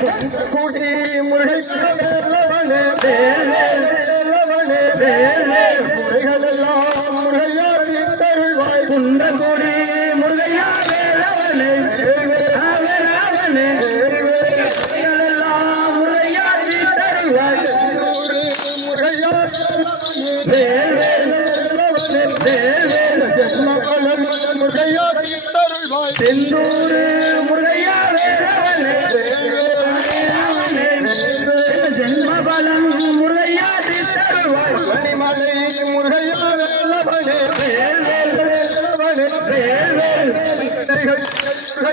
मुझे मुझे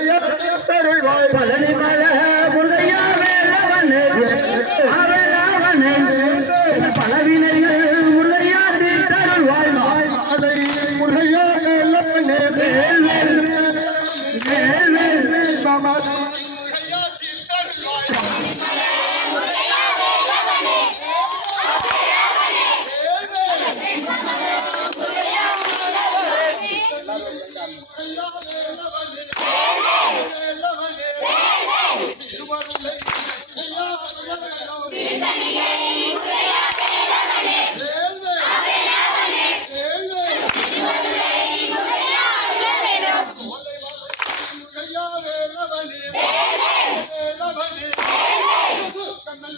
தருள்வாய் பழனி மல முருகையா வேலவனே அவனவனே பலவினைகள் முருகையாற்றி தருவாய் அதை முருகையா வேலவனே வேல் வேல் வேல் வேல் சமாதி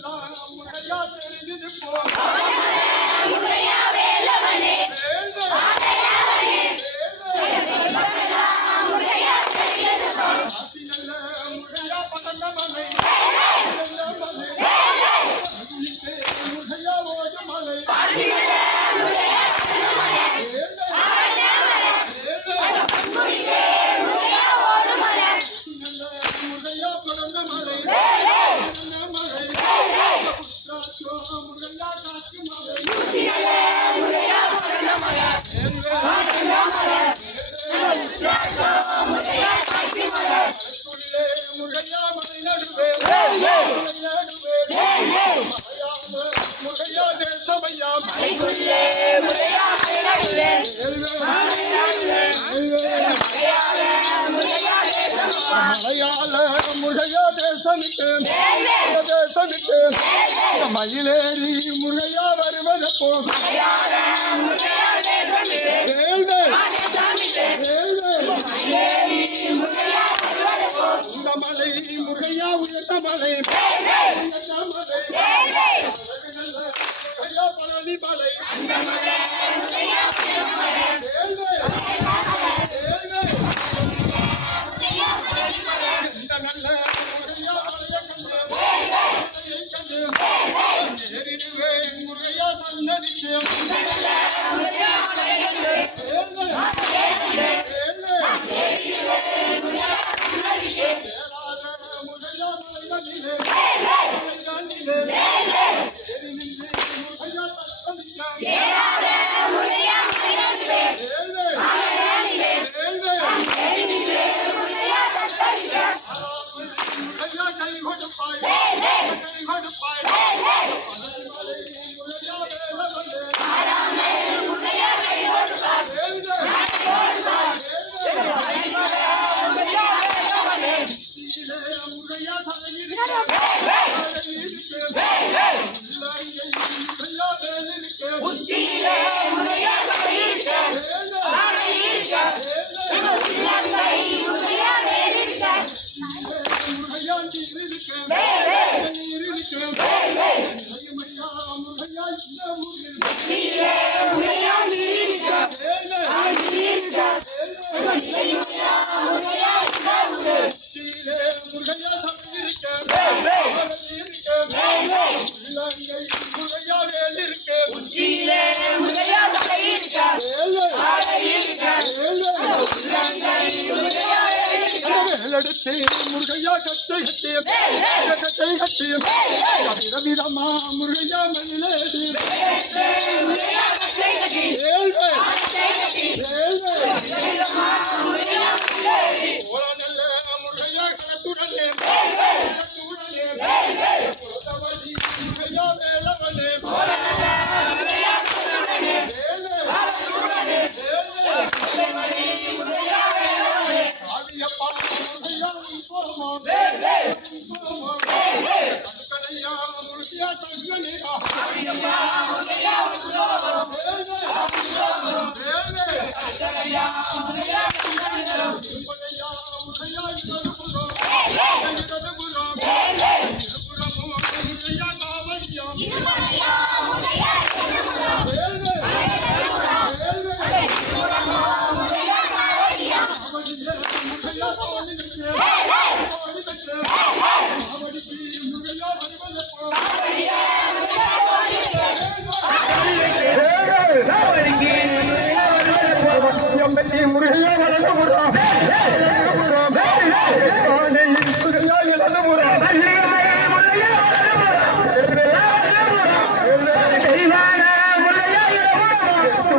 மலையாள முருகையா தேசமிட்டு தேசமிட்டு மயிலேறி முருகையா வருவதப்போ. இந்த மலை முருகையா உயர்ந்த மலை. உயர்ந்த மலை. பழனி மலை. Yeah. కడితే మురుగయ్య కట్టే కట్టే కట్టే కట్టే రవి రవి రమా మురుగయ్య మళ్ళీ Thank you. Yeah.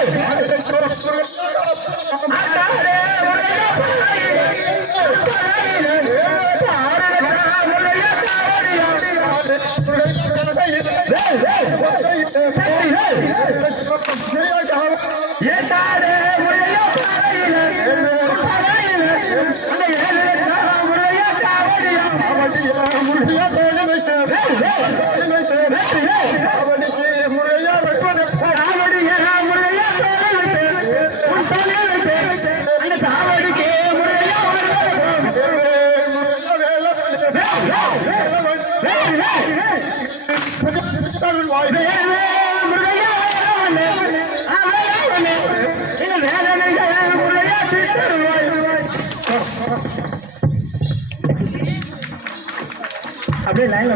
Hey, 这来了